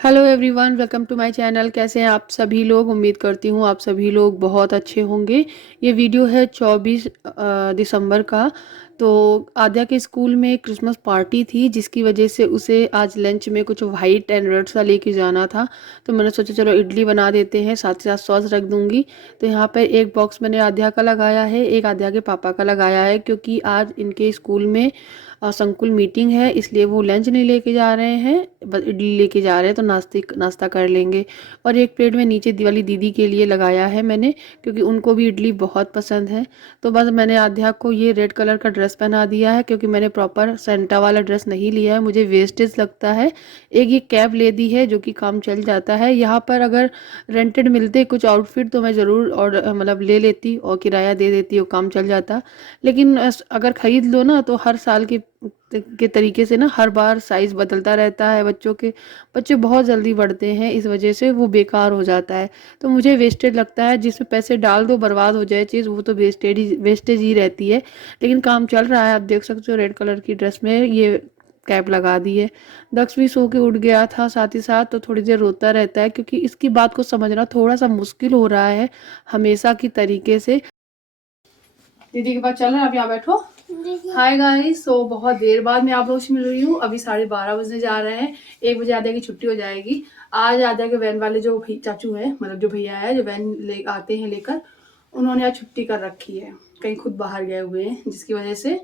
Hello everyone, welcome to my channel. कैसे हैं आप सभी लोग? उम्मीद करती हूँ आप सभी लोग बहुत अच्छे होंगे। ये वीडियो है 24 दिसंबर का। तो आद्या के स्कूल में क्रिसमस पार्टी थी, जिसकी वजह से उसे आज लंच में कुछ वाइट एंड रेड सा लेके जाना था। तो मैंने सोचा चलो इडली बना देते हैं, साथ ही साथ सॉस रख दूंगी। तो यहाँ पर एक बॉक्स मैंने आद्या का लगाया है, एक आद्या के पापा का लगाया है, क्योंकि आज इनके स्कूल में संकुल मीटिंग है, इसलिए वो लंच नहीं लेके जा रहे हैं, बस इडली लेके जा रहे हैं। तो नाश्ता कर लेंगे। और एक प्लेट में नीचे वाली दीदी के लिए लगाया है मैंने, क्योंकि उनको भी इडली बहुत पसंद है। तो बस मैंने आध्या को ये रेड कलर का ड्रेस पहना दिया है, क्योंकि मैंने प्रॉपर सेंटा वाला ड्रेस नहीं लिया है, मुझे वेस्टेज लगता है। एक ये कैप ले दी है जो कि काम चल जाता है। यहाँ पर अगर रेंटेड मिलते कुछ आउटफिट तो मैं ज़रूर और मतलब ले लेती और किराया दे देती और काम चल जाता। लेकिन अगर ख़रीद लो ना तो हर साल के तरीके से ना हर बार साइज़ बदलता रहता है बच्चों के। बच्चे बहुत जल्दी बढ़ते हैं, इस वजह से वो बेकार हो जाता है। तो मुझे वेस्टेज लगता है, जिसमें पैसे डाल दो बर्बाद हो जाए चीज़, वो तो वेस्टेज ही रहती है। लेकिन काम चल रहा है, आप देख सकते हो रेड कलर की ड्रेस में ये कैप लगा दी है। दक्ष भी सो के उठ गया था साथ ही साथ, तो थोड़ी देर रोता रहता है, क्योंकि इसकी बात को समझना थोड़ा सा मुश्किल हो रहा है हमेशा की तरीके से। दीदी के पास चल रहा है, आप यहाँ बैठो। हाय गाइस, सो बहुत देर बाद मैं आप लोगों से मिल रही हूँ। अभी 12:30 बजने जा रहे हैं, 1 बजे आद्या की छुट्टी हो जाएगी। आज आद्या के वैन वाले जो चाचू हैं, मतलब जो भैया है जो वैन ले आते हैं लेकर, उन्होंने आज छुट्टी कर रखी है, कहीं खुद बाहर गए हुए हैं, जिसकी वजह से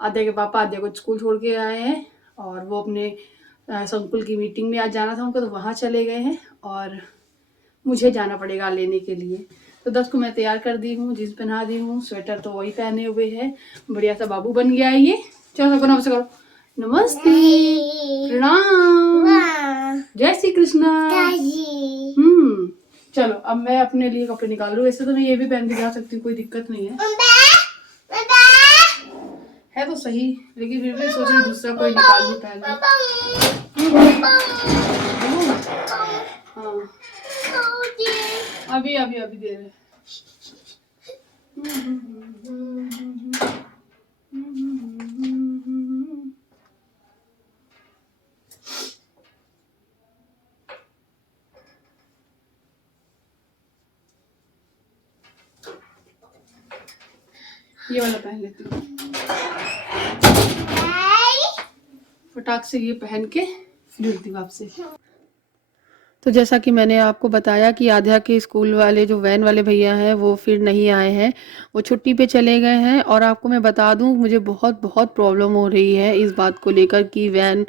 आद्या के पापा आद्या को स्कूल छोड़ के आए हैं। और वो अपने संकुल की मीटिंग में आज जाना था उनको, तो वहाँ चले गए हैं। और मुझे जाना पड़ेगा लेने के लिए। तो 10 को मैं तैयार कर दी हूँ, जीन्स पहना दी हूँ, स्वेटर तो वही पहने हुए है। बढ़िया सा बाबू बन गया है ये। चलो सबको नमस्ते करो। नमस्ते, प्रणाम, जय श्री कृष्णा। चलो अब मैं अपने लिए कपड़े निकाल लूँ। वैसे तो मैं ये भी पहन के जा सकती हूँ, कोई दिक्कत नहीं है तो सही, लेकिन फिर भी सोच रही दूसरा कोई निकाल लूँ पहन लूँ। हाँ, अभी अभी अभी दे रहे। ये वाला पहन लेती हूँ, फटाक से ये पहन के मिलती हूँ आपसे। तो जैसा कि मैंने आपको बताया कि आध्या के स्कूल वाले जो वैन वाले भैया हैं वो फिर नहीं आए हैं, वो छुट्टी पे चले गए हैं। और आपको मैं बता दूं, मुझे बहुत बहुत प्रॉब्लम हो रही है इस बात को लेकर कि वैन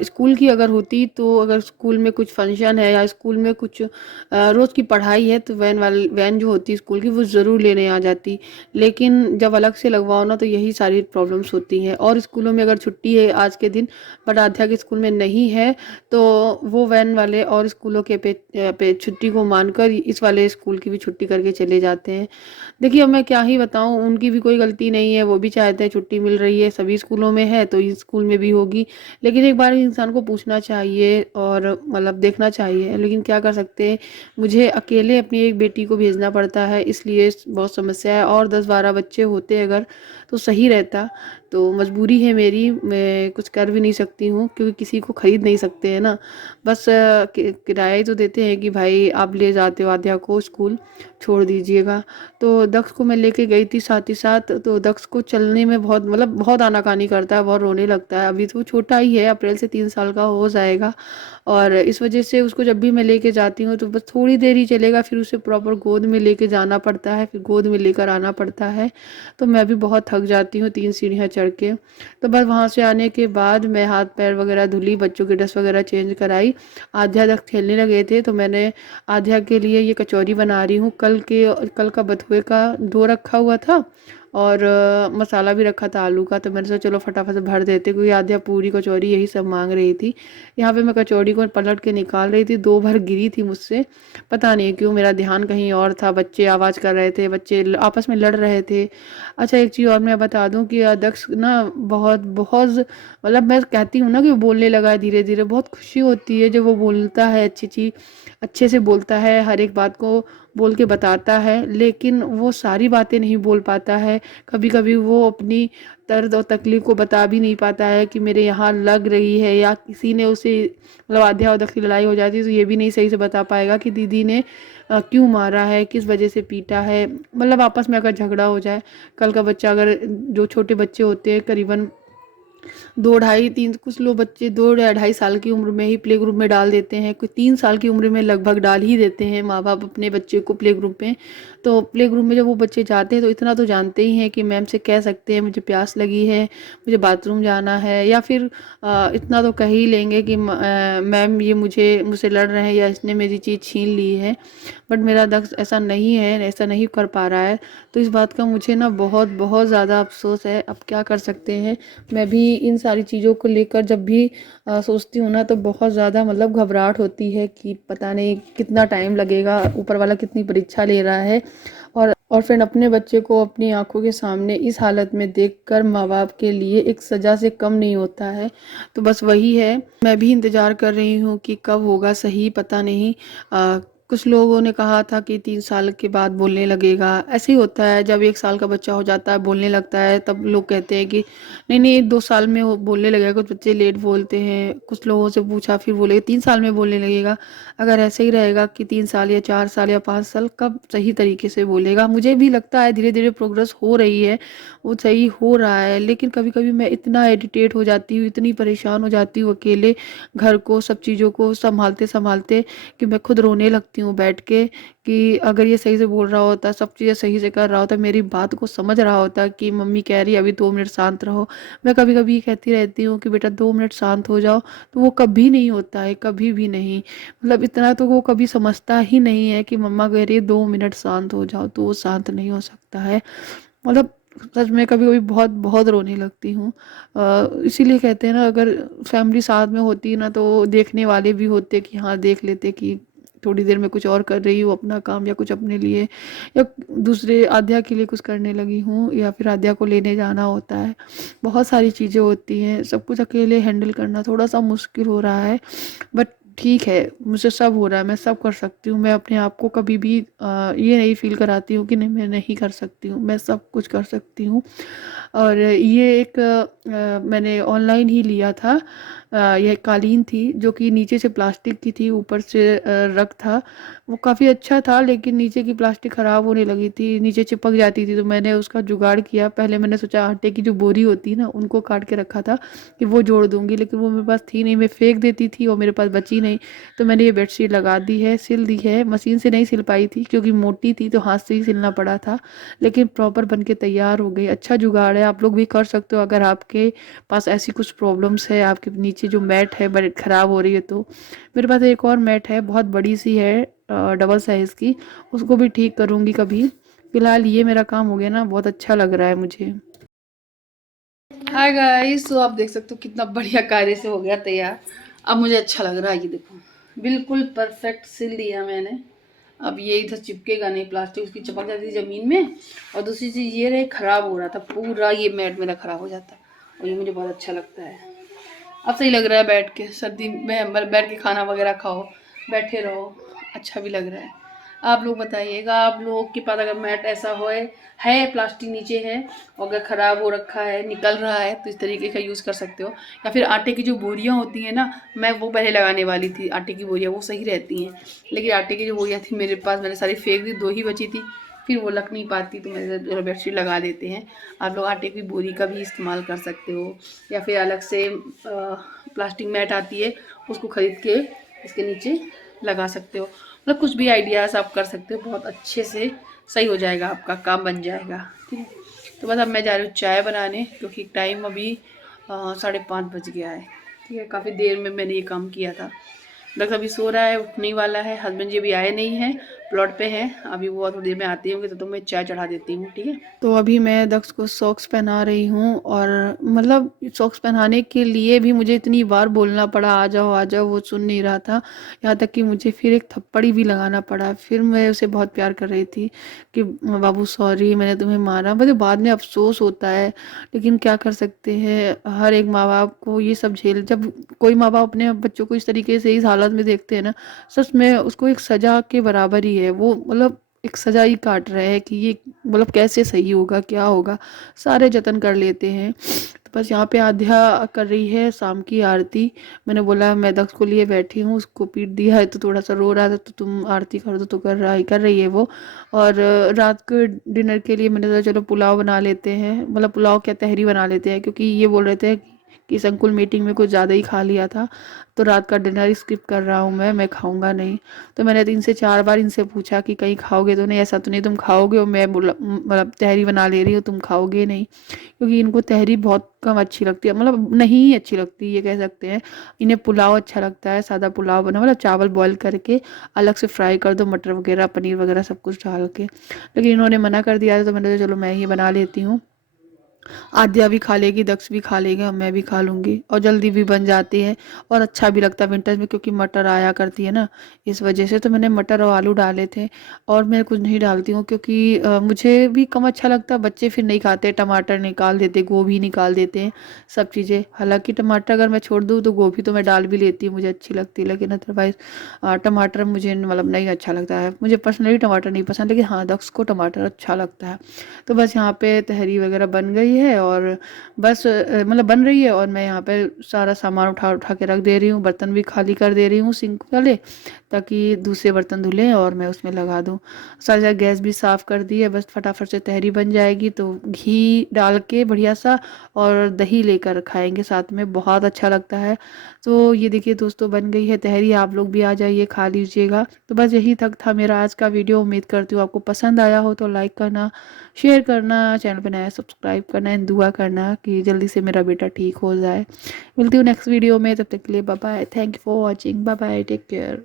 स्कूल की अगर होती, तो अगर स्कूल में कुछ फंक्शन है या स्कूल में कुछ रोज़ की पढ़ाई है, तो वैन जो होती स्कूल की वो ज़रूर लेने आ जाती। लेकिन जब अलग से लगवाओ ना, तो यही सारी प्रॉब्लम्स होती हैं। और स्कूलों में अगर छुट्टी है आज के दिन, बट आध्या के स्कूल में नहीं है, तो वो वैन वाले और स्कूलों के पे छुट्टी को मानकर इस वाले स्कूल की भी छुट्टी करके चले जाते हैं। देखिए अब मैं क्या ही बताऊं, उनकी भी कोई गलती नहीं है, वो भी चाहते हैं छुट्टी मिल रही है, सभी स्कूलों में है तो इस स्कूल में भी होगी। लेकिन एक बार इंसान को पूछना चाहिए और मतलब देखना चाहिए, लेकिन क्या कर सकते हैं। मुझे अकेले अपनी एक बेटी को भेजना पड़ता है, इसलिए बहुत समस्या है। और 10-12 बच्चे होते अगर तो सही रहता, तो मजबूरी है मेरी, मैं कुछ कर भी नहीं सकती हूँ, क्योंकि किसी को खरीद नहीं सकते हैं ना। बस किराया ही तो देते हैं कि भाई आप ले जाते हो आध्या को स्कूल, छोड़ दीजिएगा। तो दक्ष को मैं लेके गई थी साथ ही साथ, तो दक्ष को चलने में बहुत मतलब बहुत आनाकानी करता है, बहुत रोने लगता है। अभी तो छोटा ही है, अप्रैल से 3 साल का हो जाएगा। और इस वजह से उसको जब भी मैं लेके जाती हूँ तो बस थोड़ी देर ही चलेगा, फिर उसे प्रॉपर गोद में लेके जाना पड़ता है, फिर गोद में लेकर आना पड़ता है। तो मैं भी बहुत थक जाती हूँ 3 सीढ़ियाँ चढ़ के। तो बस वहाँ से आने के बाद मैं हाथ पैर वगैरह धुली, बच्चों की ड्रेस वगैरह चेंज कराई। आध्या तक खेलने लगे थे, तो मैंने आध्या के लिए ये कचौरी बना रही हूँ। कल का बथुए का डो रखा हुआ था, और मसाला भी रखा था आलू का, तो मैंने सोचा चलो फटाफट से भर देते, क्योंकि आध्या पूरी कचौरी यही सब मांग रही थी। यहाँ पे मैं कचौड़ी को पलट के निकाल रही थी, 2 बार गिरी थी मुझसे, पता नहीं क्यों मेरा ध्यान कहीं और था। बच्चे आवाज़ कर रहे थे, बच्चे आपस में लड़ रहे थे। अच्छा एक चीज़ और मैं बता दूं कि दक्ष ना बहुत बहुत मतलब मैं कहती हूँ ना कि वो बोलने लगा है धीरे धीरे, बहुत खुशी होती है जब वो बोलता है, अच्छी चीज़ अच्छे से बोलता है, हर एक बात को बोल के बताता है, लेकिन वो सारी बातें नहीं बोल पाता है। कभी कभी वो अपनी दर्द और तकलीफ को बता भी नहीं पाता है कि मेरे यहाँ लग रही है, या किसी ने उसे मतलब आध्या उधर की लड़ाई हो जाती है तो ये भी नहीं सही से बता पाएगा कि दीदी ने क्यों मारा है, किस वजह से पीटा है। मतलब आपस में अगर झगड़ा हो जाए, कल का बच्चा अगर, जो छोटे बच्चे होते हैं करीबन 2 ढाई 3, कुछ लोग बच्चे 2 या 2.5 साल की उम्र में ही प्ले ग्रुप में डाल देते हैं, कोई 3 साल की उम्र में लगभग डाल ही देते हैं माँ बाप अपने बच्चे को प्ले ग्रुप में। तो प्ले ग्रुप में जब वो बच्चे जाते हैं तो इतना तो जानते ही हैं कि मैम से कह सकते हैं मुझे प्यास लगी है, मुझे बाथरूम जाना है, या फिर इतना तो कह ही लेंगे कि मैम ये मुझसे लड़ रहे हैं या इसने मेरी चीज़ छीन ली है। बट मेरा दक्ष ऐसा नहीं है, ऐसा नहीं कर पा रहा है। तो इस बात का मुझे ना बहुत बहुत ज़्यादा अफसोस है। अब क्या कर सकते हैं। मैं भी इन सारी चीज़ों को लेकर जब भी सोचती हूँ ना तो बहुत ज़्यादा मतलब घबराहट होती है कि पता नहीं कितना टाइम लगेगा, ऊपर वाला कितनी परीक्षा ले रहा है। और फिर अपने बच्चे को अपनी आंखों के सामने इस हालत में देखकर माँ बाप के लिए एक सज़ा से कम नहीं होता है। तो बस वही है, मैं भी इंतज़ार कर रही हूँ कि कब होगा सही, पता नहीं। कुछ लोगों ने कहा था कि 3 साल के बाद बोलने लगेगा। ऐसे ही होता है, जब 1 साल का बच्चा हो जाता है बोलने लगता है तब लोग कहते हैं कि नहीं नहीं 2 साल में वो बोलने लगेगा। कुछ बच्चे लेट बोलते हैं, कुछ लोगों से पूछा फिर बोले 3 साल में बोलने लगेगा। अगर ऐसे ही रहेगा कि 3 साल या 4 साल या 5 साल, कब सही तरीके से बोलेगा। मुझे भी लगता है धीरे धीरे प्रोग्रेस हो रही है, वो सही हो रहा है, लेकिन कभी कभी मैं इतना इरिटेट हो जाती हूँ, इतनी परेशान हो जाती हूँ अकेले घर को सब चीज़ों को संभालते संभालते कि मैं खुद रोने लगती हूँ बैठ के, कि अगर ये सही से बोल रहा होता, सब चीज़ें सही से कर रहा होता, मेरी बात को समझ रहा होता कि मम्मी कह रही है अभी 2 मिनट शांत रहो। मैं कभी कभी ये कहती रहती हूँ कि बेटा 2 मिनट शांत हो जाओ, तो वो कभी नहीं होता है, कभी भी नहीं। मतलब इतना तो वो कभी समझता ही नहीं है कि मम्मा कह रही है 2 मिनट शांत हो जाओ, तो वो शांत नहीं हो सकता है। मतलब सच में कभी कभी बहुत बहुत रोने लगती हूँ। इसीलिए कहते हैं ना, अगर फैमिली साथ में होती ना तो देखने वाले भी होते कि हाँ देख लेते कि थोड़ी देर में कुछ और कर रही हूँ अपना काम, या कुछ अपने लिए, या दूसरे आध्या के लिए कुछ करने लगी हूँ, या फिर आध्या को लेने जाना होता है। बहुत सारी चीज़ें होती हैं, सब कुछ अकेले हैंडल करना थोड़ा सा मुश्किल हो रहा है। बट ठीक है, मुझसे सब हो रहा है, मैं सब कर सकती हूँ। मैं अपने आप को कभी भी ये नहीं फील कराती हूँ कि नहीं मैं नहीं कर सकती हूँ, मैं सब कुछ कर सकती हूँ। और ये एक मैंने ऑनलाइन ही लिया था। यह कालीन थी जो कि नीचे से प्लास्टिक की थी, ऊपर से रग था। वो काफ़ी अच्छा था, लेकिन नीचे की प्लास्टिक ख़राब होने लगी थी, नीचे चिपक जाती थी। तो मैंने उसका जुगाड़ किया। पहले मैंने सोचा आटे की जो बोरी होती है ना उनको काट के रखा था कि वो जोड़ दूंगी, लेकिन वो मेरे पास थी नहीं, मैं फेंक देती थी और मेरे पास बची नहीं। तो मैंने ये बेडशीट लगा दी है, सिल दी है। मशीन से नहीं सिल पाई थी क्योंकि मोटी थी, तो हाथ से ही सिलना पड़ा था, लेकिन प्रॉपर बन के तैयार हो गई। अच्छा जुगाड़ है, आप लोग भी कर सकते हो अगर आपके पास ऐसी कुछ प्रॉब्लम्स है, आपके नीचे जो मैट है बड़ी ख़राब हो रही है तो। मेरे पास एक और मैट है, बहुत बड़ी सी है, डबल साइज़ की, उसको भी ठीक करूँगी कभी। फिलहाल ये मेरा काम हो गया ना, बहुत अच्छा लग रहा है मुझे। हाय गाइस, तो आप देख सकते हो कितना बढ़िया कार्य से हो गया तैयार। अब मुझे अच्छा लग रहा है, ये देखो बिल्कुल परफेक्ट सिल दिया मैंने। अब ये इधर चिपकेगा नहीं, प्लास्टिक उसकी चिपक जाती है ज़मीन में। और दूसरी चीज़ ये रहे, ख़राब हो रहा था पूरा, ये मैट मेरा ख़राब हो जाता, और ये मुझे बहुत अच्छा लगता है। अब सही लग रहा है बैठ के, सर्दी में बैठ के खाना वगैरह खाओ, बैठे रहो, अच्छा भी लग रहा है। आप लोग बताइएगा, आप लोगों के पास अगर मैट ऐसा है प्लास्टिक नीचे है, और अगर ख़राब हो रखा है, निकल रहा है, तो इस तरीके का यूज़ कर सकते हो। या फिर आटे की जो बोरियां होती हैं ना, मैं वो पहले लगाने वाली थी, आटे की बोरियां वो सही रहती हैं, लेकिन आटे की जो बोरियां थी मेरे पास, मैंने सारी फेंक दी, 2 ही बची थी, फिर वो लग नहीं पाती, तो मेरे बेडशीट लगा देते हैं। आप लोग आटे की बोरी का भी इस्तेमाल कर सकते हो, या फिर अलग से प्लास्टिक मैट आती है, उसको ख़रीद के इसके नीचे लगा सकते हो। मतलब कुछ भी आइडियाज़ आप कर सकते हो, बहुत अच्छे से सही हो जाएगा, आपका काम बन जाएगा। ठीक है, तो बस अब मैं जा रही हूँ चाय बनाने, क्योंकि टाइम अभी 5:30 बज गया है। ठीक है, काफ़ी देर में मैंने ये काम किया था। दक्ष अभी सो रहा है, उठने वाला है, हस्बैंड जी अभी आए नहीं हैं, प्लॉट पे है, अभी वो थोड़ी देर में आती होंगे, तो मैं चाय चढ़ा देती हूँ। ठीक है, तो अभी मैं दक्ष को सॉक्स पहना रही हूँ, और मतलब सॉक्स पहनाने के लिए भी मुझे इतनी बार बोलना पड़ा आ जाओ आ जाओ, वो सुन नहीं रहा था। यहाँ तक कि मुझे फिर एक थप्पड़ी भी लगाना पड़ा। फिर मैं उसे बहुत प्यार कर रही थी कि बाबू सॉरी मैंने तुम्हें मारा, मुझे बाद में अफसोस होता है, लेकिन क्या कर सकते हैं। हर एक माँ बाप को ये सब झेल, जब कोई माँ बाप अपने बच्चों को इस तरीके से इस हालत में देखते हैं ना, सच में उसको एक सजा के बराबर ही है वो। मतलब एक सजा ही काट रहे हैं कि ये मतलब कैसे सही होगा, क्या होगा, सारे जतन कर लेते हैं। तो बस यहाँ पे आध्या कर रही है शाम की आरती। मैंने बोला मैं दक्ष को लिए बैठी हूँ, उसको पीट दिया है तो थोड़ा सा रो रहा था, तो तुम आरती कर दो, तो कर रही है वो। और रात को डिनर के लिए मैंने सोचा चलो पुलाव बना लेते हैं, मतलब पुलाव क्या तहरी बना लेते हैं, क्योंकि ये बोल रहे थे कि संकुल मीटिंग में कुछ ज़्यादा ही खा लिया था, तो रात का डिनर स्किप कर रहा हूँ मैं खाऊंगा नहीं। तो मैंने 3 से 4 बार इनसे पूछा कि कहीं खाओगे तो नहीं, ऐसा तो नहीं तुम खाओगे और मैं मतलब तहरी बना ले रही हूँ तुम खाओगे नहीं, क्योंकि इनको तहरी बहुत कम अच्छी लगती है, मतलब नहीं ही अच्छी लगती ये कह सकते हैं। इन्हें पुलाव अच्छा लगता है, सादा पुलाव बना, मतलब चावल बॉईल करके अलग से फ्राई कर दो, मटर वगैरह पनीर वगैरह सब कुछ डाल के। लेकिन इन्होंने मना कर दिया था, तो मैंने सोचा चलो मैं ये बना लेती हूँ। आद्या भी खा लेगी, दक्ष भी खा लेगा, मैं भी खा लूँगी, और जल्दी भी बन जाती है और अच्छा भी लगता है विंटर्स में, क्योंकि मटर आया करती है ना, इस वजह से। तो मैंने मटर और आलू डाले थे, और मैं कुछ नहीं डालती हूँ क्योंकि मुझे भी कम अच्छा लगता है, बच्चे फिर नहीं खाते, टमाटर निकाल देते, गोभी निकाल देते हैं, सब चीज़ें। हालांकि टमाटर अगर मैं छोड़ दूँ तो गोभी तो मैं डाल भी लेती हूँ, मुझे अच्छी लगती है, लेकिन अदरवाइज़ टमाटर मुझे मतलब नहीं अच्छा लगता है। मुझे पर्सनली टमाटर नहीं पसंद, लेकिन हाँ दक्ष को टमाटर अच्छा लगता है। तो बस यहाँ पे तहरी वगैरह बन गई है, और बस मतलब बन रही है, और मैं यहाँ पे सारा सामान उठा उठा के रख दे रही हूँ, बर्तन भी खाली कर दे रही हूँ सिंक वाले, ताकि दूसरे बर्तन धुलें और मैं उसमें लगा दूँ। सारा गैस भी साफ़ कर दी है, बस फटाफट से तहरी बन जाएगी, तो घी डाल के बढ़िया सा और दही लेकर खाएंगे साथ में, बहुत अच्छा लगता है। तो ये देखिए दोस्तों, बन गई है तहरी, आप लोग भी आ जाइए खा लीजिएगा। तो बस यही तक था मेरा आज का वीडियो, उम्मीद करती हूँ आपको पसंद आया हो, तो लाइक करना, शेयर करना, चैनल पर नया सब्सक्राइब करना, एंड दुआ करना कि जल्दी से मेरा बेटा ठीक हो जाए। मिलती हूँ नेक्स्ट वीडियो में, तब तक के लिए bye bye, thank you for watching, bye bye, take care.